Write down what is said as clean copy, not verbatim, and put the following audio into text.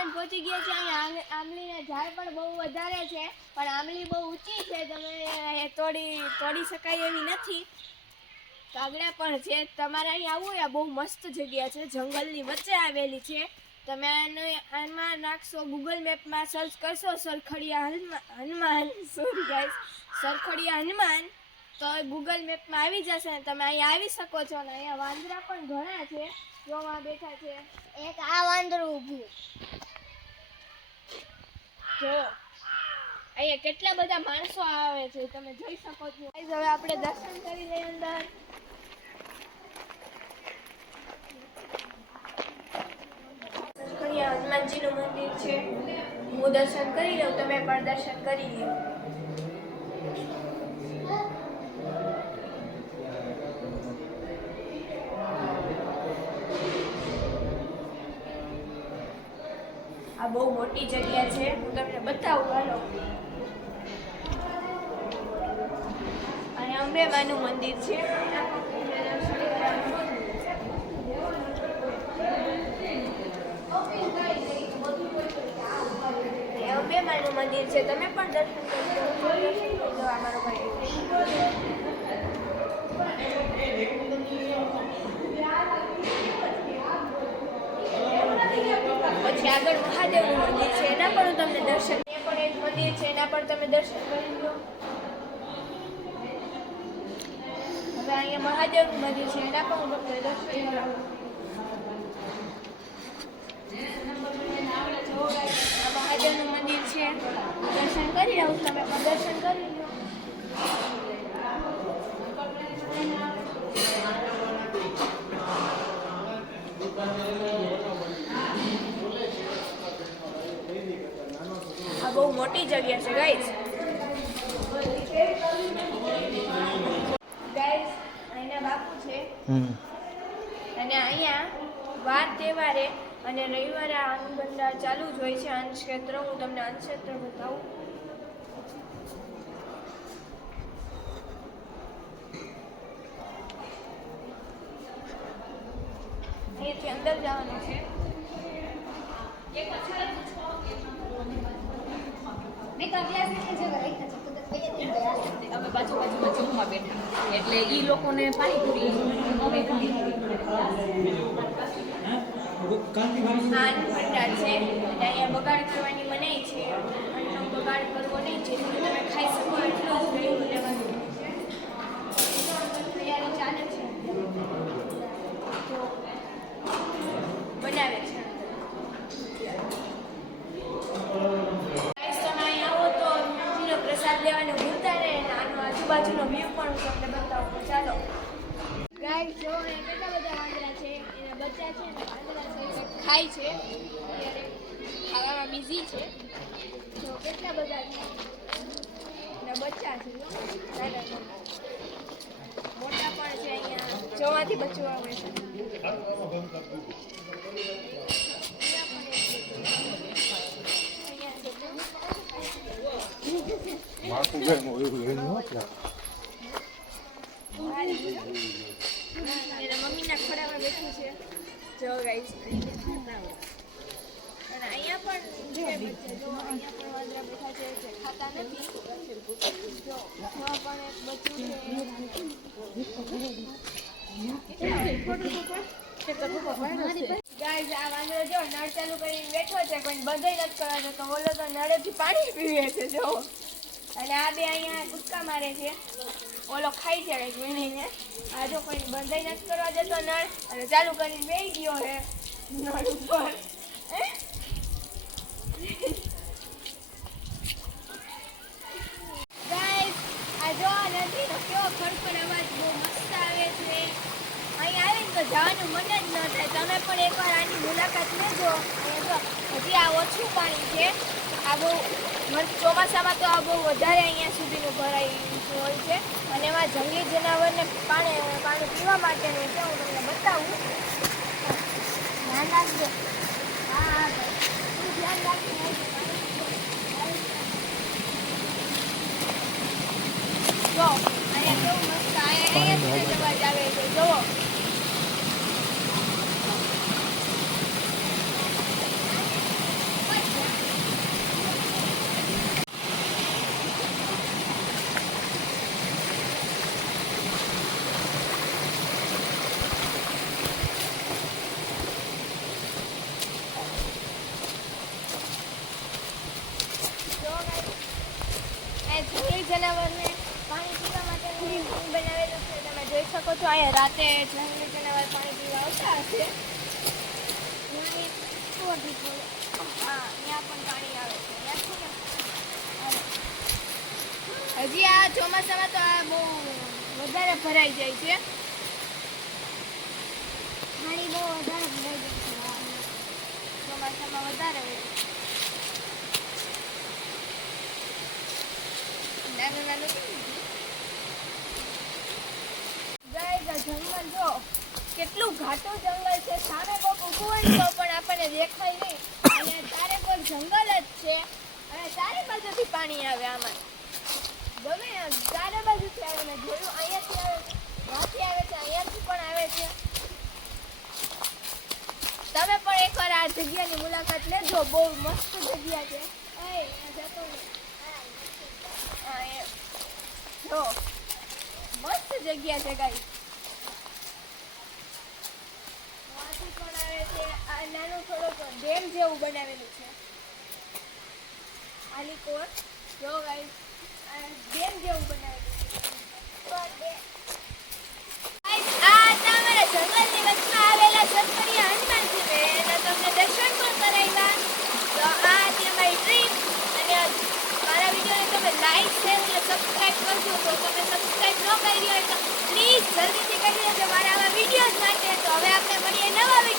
અમે પહોંચી ગયા છીએ. અહીંયા આમલીના ઝાડ પણ બહુ વધારે છે, પણ આમલી બહુ ઊંચી છે, તમે તોડી શકાય એવી નથી. કાગડા પણ છે. તમારે અહીં આવવું યા બહુ મસ્ત જગ્યા છે, જંગલની વચ્ચે આવેલી છે. તમે આમાં નાખશો ગૂગલ મેપમાં સર્ચ કરશો સરખડિયા હનુમાન તો ગૂગલ મેપમાં આવી જશે ને તમે અહીંયા આવી શકો છો. ને અહીંયા વાંદરા પણ ઘણા છે, જોવા બેઠા છે. એક આ વાંદરું ઊભું જો અહીંયા કેટલા બધા માણસો આવે છે, તમે જોઈ શકો છો. હવે આપણે દર્શન કરી લઈએ અંદર. હનુમાનજીનું મંદિર છે, હું દર્શન કરી લઉં, તમે પણ દર્શન કરી લો. આ બહુ મોટી જગ્યા છે, હું તમને બતાવું. હાલો, અહીંયા અંબેમાનું મંદિર છે. અંબેમાનું મંદિર છે, તમે પણ દર્શન કરી લો. અમારો ભાઈ પછી આગળ મહાદેવનું મંદિર છે, એના પણ તમને દર્શન. એ પણ એક મંદિર છે, એના પણ તમે દર્શન કરી લો. હવે અહીંયા મહાદેવનું મંદિર છે, એના પણ હું તમને દર્શન કરાવું. મહાદેવનું મંદિર છે, દર્શન કરી લઉં, તમે પણ દર્શન કરી લો. આ બહુ મોટી જગ્યા છે ગાઈસ. અહીંના બાપુ છે અને અહીંયા વાર તહેવારે અને રવિવારે આ અન્નભંડાર ચાલુ જ હોય છે. અન્નક્ષેત્ર, હું તમને અન્નક્ષેત્ર બતાવું. અહીંયાથી અંદર જવાનું છે. અમે બાજુમાં જમવા બેઠા એટલે ઈ લોકોને પાણીપુરી અમે અન્નભંડાર છે અને અહીંયા બગાડ કરવાની મનાઈ છે. અન્નનો બગાડ કરવો નહીં, જેટલું તમે ખાઈ શકો એટલું જ લેવાનું છે. તૈયારી ચાલે છે, બનાવે છે. પ્રસાદ લેવાનું ભૂલતા નહીં. આનો આજુબાજુનો વ્યૂ પણ હું તમને બતાવું. ચાલો ગાઈસ, જો કેટલા બધા વાંદરા છે, એના બચ્ચા છે ને વાંદરા છે ખાય છે, અત્યારે ખાવામાં બિઝી છે. જો કેટલા બધા છે, એના બચ્ચા છે, નાના મોટા પણ છે. અહીંયા જોવાથી બચ્ચું આવે છે. મમ્મીના ખોડામાં બેઠું છે. જો ગાઈસ, અને અહીંયા પણ છે બચ્ચા. જો અહીંયા પણ વાંદરા બેઠા છે, જે ખાતા નથી. જો પણ એક બચ્ચું છે. ગાઈસ, આ વાંદરો જો નળ ચાલુ કરીને બેઠો છે, પણ બંધ નથી કરવાનો. તો ઓલો તો નળેથી પાણી પીવે છે, જો. અને આ બે અહીંયા કૂદકા મારે છે, ઓલો ખાઈ છે કંઈક વીણીને. આ જો કોઈ બંધ નથી કરવા દેતો નળ, અને ચાલુ કરીને બેસી ગયો છે નળ ઉપર. ગાઈસ, આ જો નદીનો કેવો ખડખડ અવાજ બહુ મસ્ત આવે છે. અહીં આવીને તો જવાનું મન જ ન થાય. તમે પણ એકવાર આની મુલાકાત લેજો. અહીંયા જો હજી આ ઓછું પાણી છે. આ બહુ ચોમાસામાં તો આ બહુ વધારે અહીંયા સુધીનું ભરાઈ હોય છે. અને એમાં જંગલી જનાવરને પાણી પીવા માટેનું છે. હું તમને બતાવું. ધ્યાન રાખજો. હા, તું ધ્યાન રાખજો. જો અહીંયા કેવું મસ્ત અહીંયા અવાજ આવે છે. જુઓ, શકો છો અહીંયા રાતે જંગલી જનાવર પાણી પીવા આવતા હશે. હા ત્યાં પણ પાણી આવે છે. ત્યાં છે ને હજી આ ચોમાસામાં તો આ બહુ વધારે ભરાઈ જાય છે. પાણી બહુ વધારે ભરાઈ જાય છે. ચોમાસામાં વધારે હોય. નાનું નાનું જંગલ જો કેટલું ઘાટું જંગલ છે. સામે કોક ઊભું હોય ને તો પણ આપણને દેખાય નહીં. અને ચારે કોર જંગલ જ છે અને ચારે બાજુથી પાણી આવે આમાં. ગમે ચારે બાજુથી આવે. મેં જોયું અહીંયાથી આવે છે, ત્યાંથી આવે છે, અહીંયાથી પણ આવે છે. તમે પણ એકવાર આ જગ્યાની મુલાકાત લેજો. બહુ મસ્ત જગ્યા છે. હા, એમ. જો મસ્ત જગ્યા છે ગાઈ. ત્યાંથી પણ આવે છે. આ નાનું થોડોક ડેમ જેવું બનાવેલું છે. આલીકોટ જો ગાઈ ડેમ જેવું બનાવેલું છે. આ તમારા જંગલની વચમાં આવેલા સત્તરિયા હનુમાનજી છે. એના તમને દર્શન પણ કરાવ્યા. તો આ હતી અમારી ટ્રીપ. અને મારા વિડીયોને તમે લાઈક શેર અને સબસ્ક્રાઇબ કરજો. તો તમે સબસ્ક્રાઇબ ન કરી હોય તો પ્લીઝ જલ્દીથી કરી દેજો મારા આવા વિડીયોઝ માટે. તો હવે આપણે મળીએ નવા વિડીયો